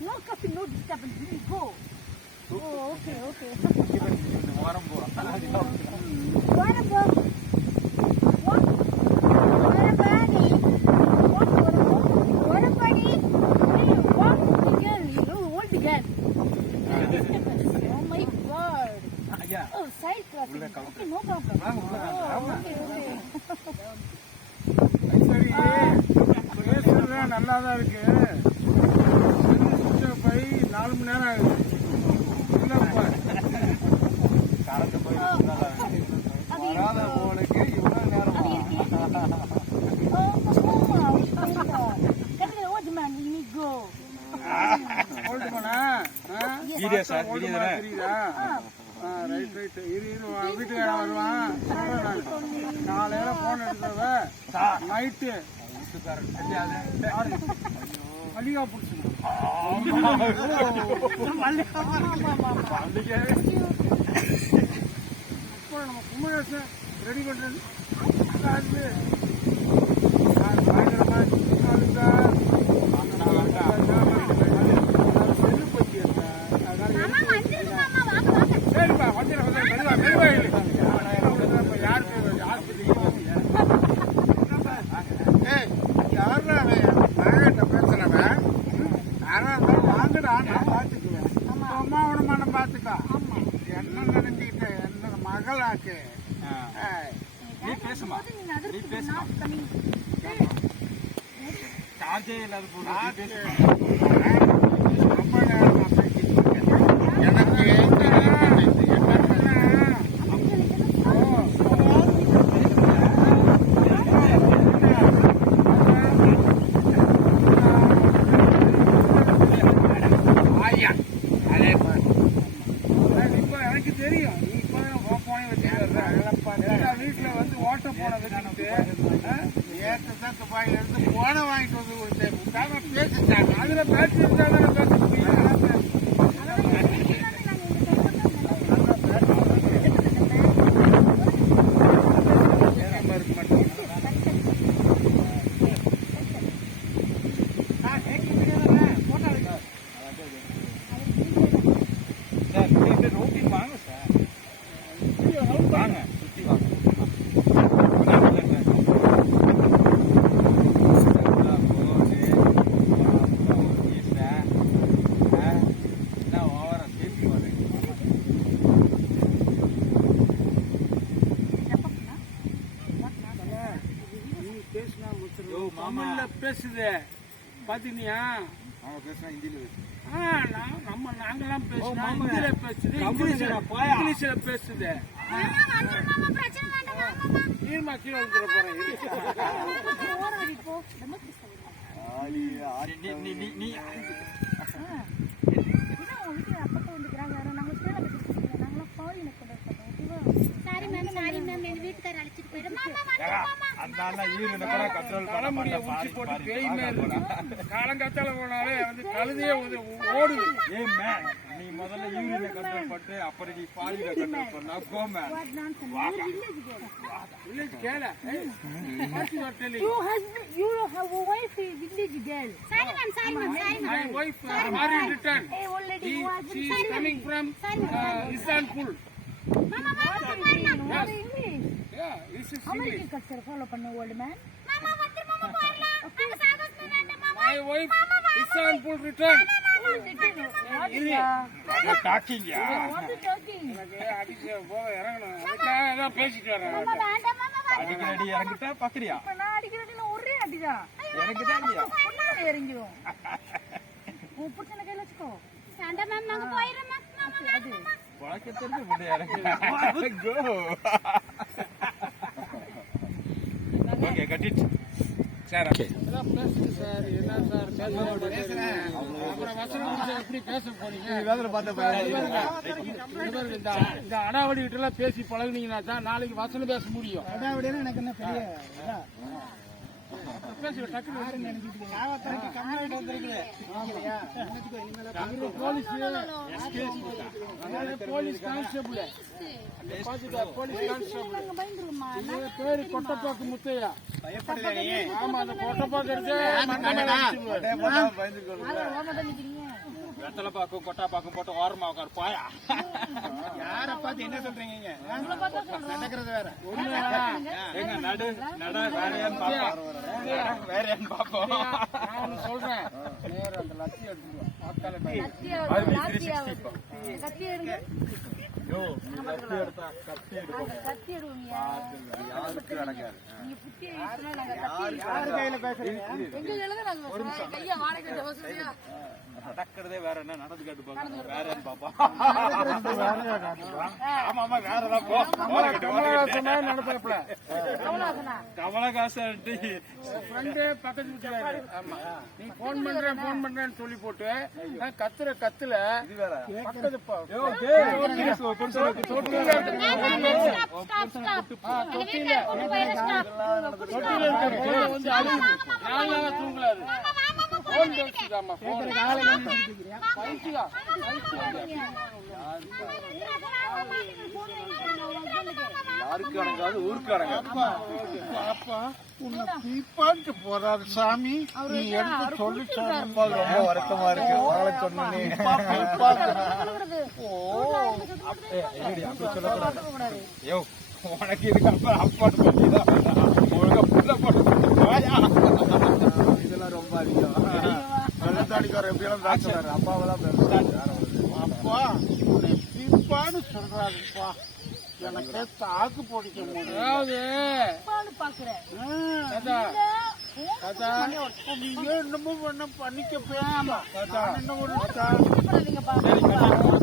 No coffee, no disturbance. We go. Oh, okay. What? Oh my God. Oh, side crossing. Okay, no problem. Okay. நல்லாதான் இருக்கு. போய் 4 மணி நேரம் ஆகுது. வராத போலுக்கு இவ்வளவு நேரம் வீட்டுக்கார வருவான். காலையில போன் எடுத்தவ நைட்டு மல்லிகா பிடிச்சிடும். நம்ம குமரேசன் ரெடி பண்றது சரிப்பா கொஞ்சம் மெதுவா யாருக்கிட்ட பேசுறவன் வாங்கடா நான் பாத்துக்குவேன். அம்மாவோட மனம் பாத்துக்கோ. என்ன நினைச்சுக்கிட்ட என்ன மகளாக்கு நீ பேசுமா சார்ஜே இல்லாத போல ரொம்ப நேரமா பேசிட்டு இருக்கேன். எனக்கு எனக்கு தெரியும். நீ இப்பதான் போன வச்சுட்டு வீட்டுல வந்து ஓட்ட போன வச்சுட்டு ஏற்றதான் துபாயில இருந்து போன வாங்கிட்டு வந்து கொடுத்தேன். பேசிட்டாங்க. அதுல பேசி இருந்தாங்க பேச முடியும். பேசுது பாத்தீங்களா? அவங்க பேசுனா ஹிந்தியில நாங்கெல்லாம் பேசுறோம். ஹிந்தியில பேசுது, இங்கிலீஷ்ல பேசுது. நீர்மா கீழே வந்துட போறேன். காலங்காத்தால போனாலே வந்து கழுதையே ஓடுது. நீ முதல்ல யூரின்ல கண்ட்ரோல் பண்ணு, அப்புறம் நீ பாலில கண்ட்ரோல் பண்ணா போமே. Village கேள. You have a wife, village girl. Sorry ma'am. My wife married return. She is coming from Istanbul. Mama, Yes. Yeah, this is English culture follow panna old man. Mama, poirla. Anga sagos me venda mama. My wife Istanbul return. Talking yeah What is talking? அடிச்சு போக இறங்கணும். அதுக்காக பேசிட்டு வரேன். Mama venda mama. அடிக்கடி இறங்கிட்டா பாக்குறியா? இப்ப நான் அடிக்கிறதுல ஒரே அடிதான். இறங்குதான் இல்லையா? இறங்கிடும். உன் புருஷனை கையில வச்சுக்கோ. Sanda ma'am நாங்க போயிரோம் mama. அது வழக்கத்திற்கு முன்னே இறங்கு. Go. Okay, got it. Sir okay. எல்லாம் பேசுங்க சார். என்ன சார் பேசுறேன். அப்புறம் வசனம் எப்படி பேச போறீங்க? வேதனை பார்த்த இந்த அடாவடி கிட்ட எல்லாம் பேசி பழகுனீங்கன்னா தான் நாளைக்கு வசனம் பேச முடியும். அடாவடினா எனக்கு என்ன பெரிய போலீஸ் கான்ஸ்டபிள் போலீஸ் கான்ஸ்டபிள் நாங்க பயந்துருவோமா பேரு கொட்டப்பாக்கு முத்தையா. ஆமா, அந்த கொட்டப்பாக்கு எடுத்து வெத்தலை பாக்கும் கொட்டா பாக்கும் போட்டு ஓரமா உட்காரு பாயா. யார பார்த்து என்ன சொல்றீங்க? நடக்கிறது வேற. எங்க நடு நட வேறையான்னு பாப்போம். வேறையான்னு பாப்போம். நான் சொல்றேன், நேரம் அந்த லட்சி எடுத்துருவோம். கத்தி எடுங்க யோ, நீ கத்தி எடுத்தா கத்தி எடுக்கும். கத்தி எடுங்க யாருக்கு அடங்காது. நீங்க புத்தி யூஸ்னா நாங்க கத்தி யாரு கையில பேசுறீங்க? எங்க எழுத நாங்க கைய வாடகை ஜவசரியா நடக்கிறதே வேற என்ன, நடந்து காட்டு பாக்க வேறன்னு பாப்பா. ஆமா ஆமா, வேற ஏதாவது போ. கமலஹாசன் நடத்துறப்பல கமலாசனா கமலஹாசன் ஃப்ரெண்டு பக்கத்து வீட்டுல. ஆமா, நீ போன் பண்றேன்னு சொல்லி போட்டு நான் கத்துற கத்துல பக்கத்து நாங்க தூங்கலாது. போன் பேசிக்காமா போன் யாருக்கு அடங்காது, ஊருக்கு அடங்காது. அப்பா உன்னை பீப்பான்ட்டு போறாரு சாமி. நீ எடுத்து சொல்லி ரொம்ப வருத்தமா இருக்கு. வாழ சொன்னே யோ, உனக்கு இதுக்கு அப்புறம் அப்பாட்டு பத்திதான் ஒழுங்கா புள்ள போட்டு இதெல்லாம் ரொம்ப அதிகம். வெள்ளத்தாடிக்காரர் எப்படியெல்லாம் பேசுறாரு, அப்பாவெல்லாம் பேசுறாரு. அப்பா உன்னை பீப்பான்னு சொல்றாருப்பா. எனக்கு தாக்கு பிடிக்க முடியாது. பாக்குறேன் நீங்க என்னமோ பண்ண பண்ணிக்க பேமா. நீங்க பாருங்க